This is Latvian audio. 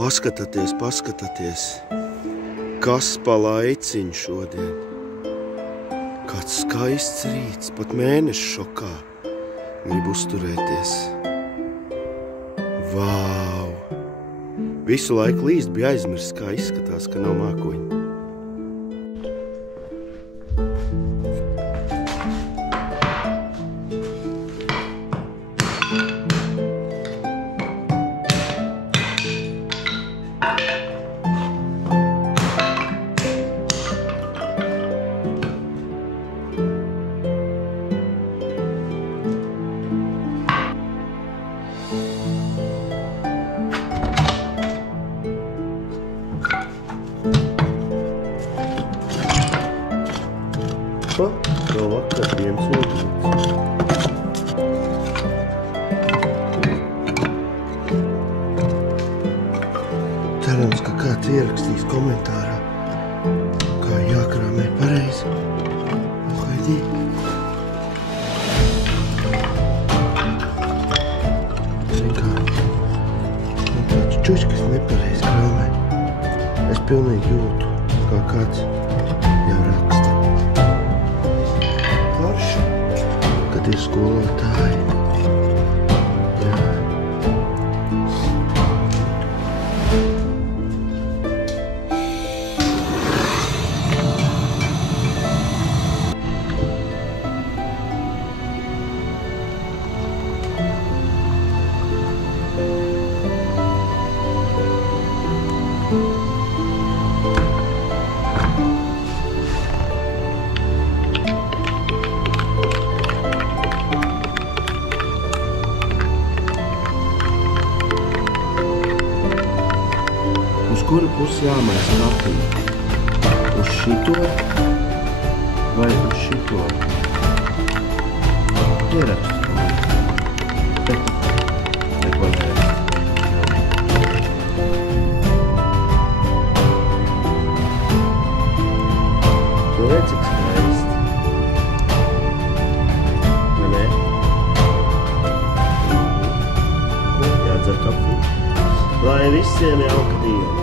Paskatieties, kas pa laiciņu šodien. Kāds skaists rīts, pat mēneša šokā grib uzturēties. Vau! Visu laiku līst bija aizmirsts, kā izskatās, ka nav mākoņi. Vēl vakar dienas nodrīts. Cerams, ka kāds ierakstīs komentārā, kā jākrāmē pareizi. Haidī. Zin kā, man tāds čučkas nepareizi krāmē. Es pilnīgi jūtu, kā kāds jāraksta. Kad ir skolotāji. Jā. Uz kuru pusi jāmēs kapiju? Uz šito vai uz šito? Ierakstu. Neko nerakstu. Tu redzi, cik skaisti? Vai ne? Jādzer kapiju. Lai visiem jauka diena.